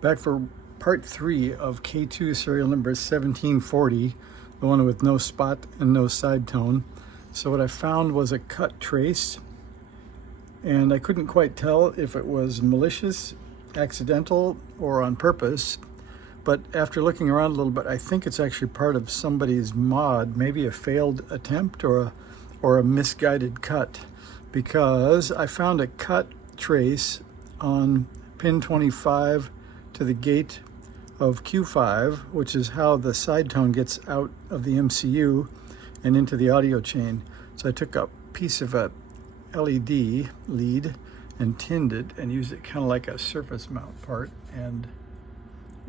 Back for part 3 of K2 serial number 1740, the one with no spot and no side tone. So what I found was a cut trace, and I couldn't quite tell if it was malicious, accidental, or on purpose. But after looking around a little bit, I think it's actually part of somebody's mod, maybe a failed attempt or a misguided cut, because I found a cut trace on pin 25 to the gate of Q5, which is how the side tone gets out of the MCU and into the audio chain. So I took a piece of a LED lead and tinned it and used it kind of like a surface mount part, and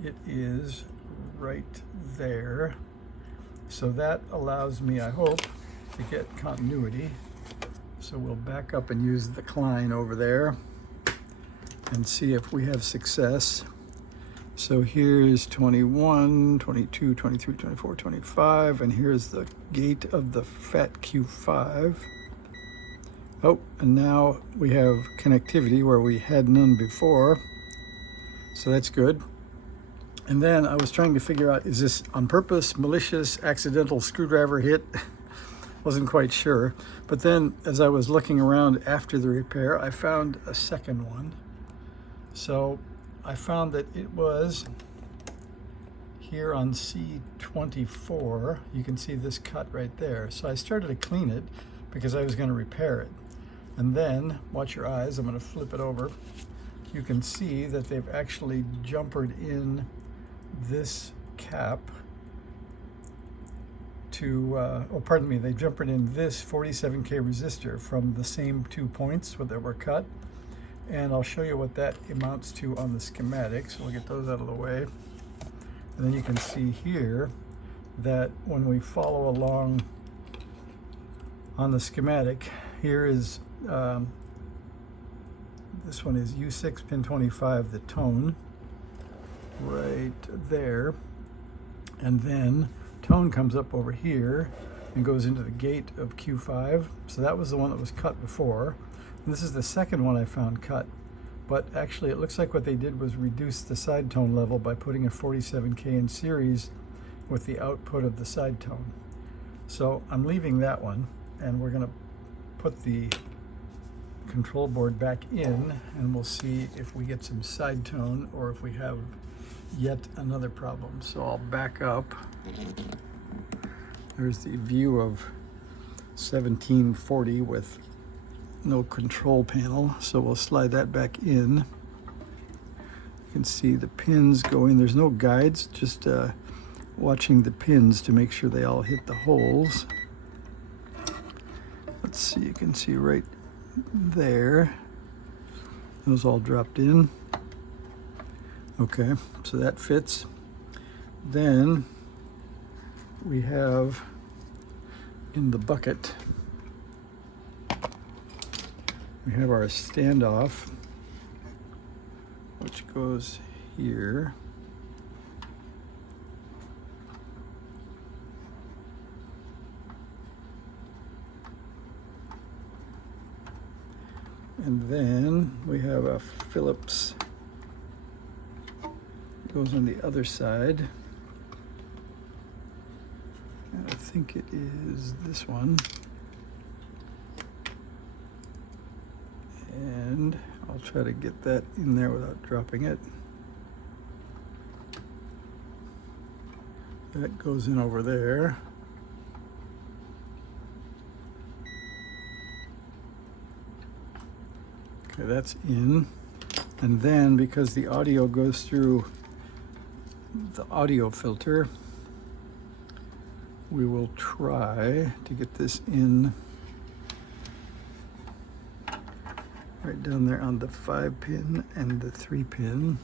it is right there. So that allows me, I hope, to get continuity. So we'll back up and use the Klein over there and see if we have success. So here's 21, 22, 23, 24, 25, and here's the gate of the fat Q5. Oh, and now we have connectivity where we had none before. So that's good. And then I was trying to figure out, is this on purpose, malicious, accidental screwdriver hit? Wasn't quite sure. But then as I was looking around after the repair, I found a second one. So I found that it was here on C24. You can see this cut right there. So I started to clean it because I was going to repair it. And then, watch your eyes, I'm going to flip it over. You can see that they've actually jumpered in this cap to, they jumpered in this 47K resistor from the same 2 points that were cut. And I'll show you what that amounts to on the schematic. So we'll get those out of the way. And then you can see here that when we follow along on the schematic, here is, this one is U6 pin 25, the tone, right there. And then tone comes up over here and goes into the gate of Q5. So that was the one that was cut before. And this is the second one I found cut, but actually it looks like what they did was reduce the side tone level by putting a 47K in series with the output of the side tone. So I'm leaving that one, and we're gonna put the control board back in, and we'll see if we get some side tone or if we have yet another problem. So I'll back up. There's the view of 1740 with no control panel, so we'll slide that back in. You can see the pins going. There's no guides, just watching the pins to make sure they all hit the holes. Let's see, you can see right there, those all dropped in. Okay, so that fits. Then we have in the bucket, we have our standoff, which goes here. And then we have a Phillips, goes on the other side. And I think it is this one. And I'll try to get that in there without dropping it. That goes in over there. Okay, that's in. And then because the audio goes through the audio filter, we will try to get this in right down there on the 5 pin and the 3 pin.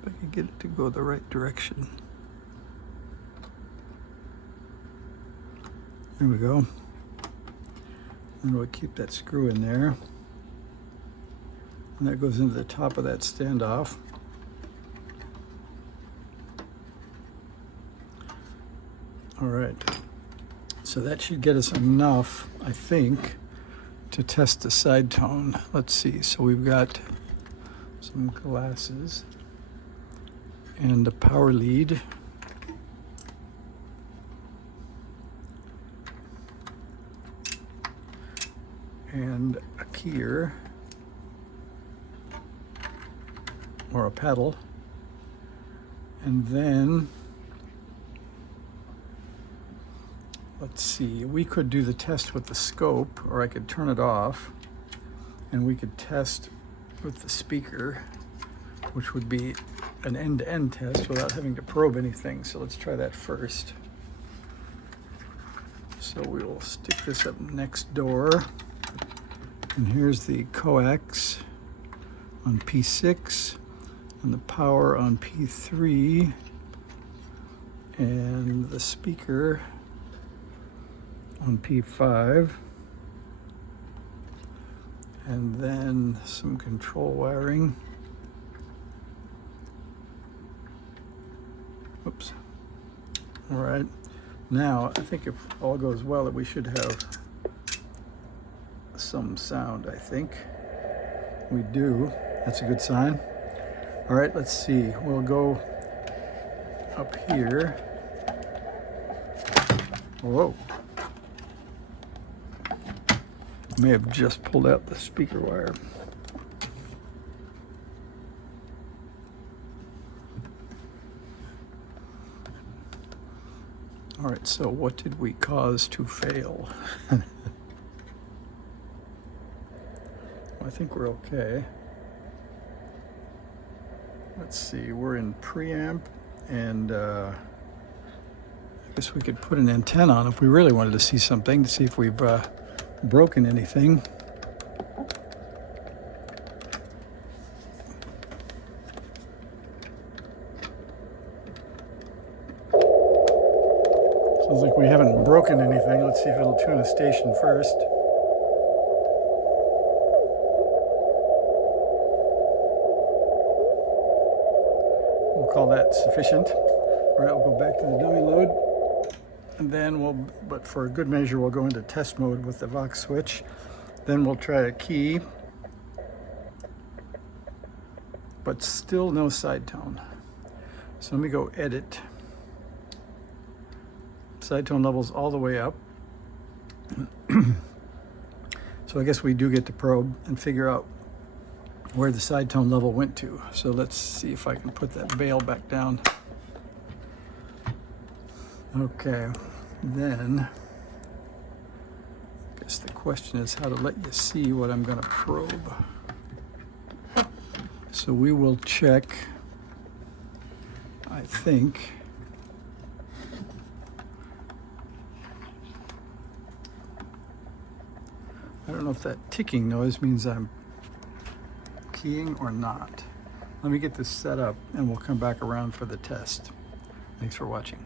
If I can get it to go the right direction. There we go. And we'll keep that screw in there. And that goes into the top of that standoff. All right, so that should get us enough, I think, to test the side tone. Let's see, so we've got some glasses and a power lead. And a keyer or a pedal. And then let's see, we could do the test with the scope, or I could turn it off and we could test with the speaker, which would be an end-to-end test without having to probe anything. So let's try that first. So we will stick this up next door. And here's the coax on P6 and the power on P3 and the speaker on P5, and then some control wiring. Oops. All right, now I think if all goes well that we should have some sound. I think we do. That's a good sign. All right, let's see, we'll go up here. Whoa, may have just pulled out the speaker wire. All right, so what did we cause to fail? I think we're okay. Let's see, we're in preamp, and I guess we could put an antenna on if we really wanted to see something, to see if we've broken anything. Sounds like we haven't broken anything. Let's see if it'll tune a station first. We'll call that sufficient. All right, we'll go back to the dummy load, and then but for a good measure, we'll go into test mode with the Vox switch. Then we'll try a key, but still no side tone. So let me go edit. Side tone levels all the way up. So I guess we do get to probe and figure out where the side tone level went to. So let's see if I can put that bail back down. Okay, then I guess the question is how to let you see what I'm going to probe. So we will check, I think, I don't know if that ticking noise means I'm keying or not. Let me get this set up and we'll come back around for the test. Thanks for watching.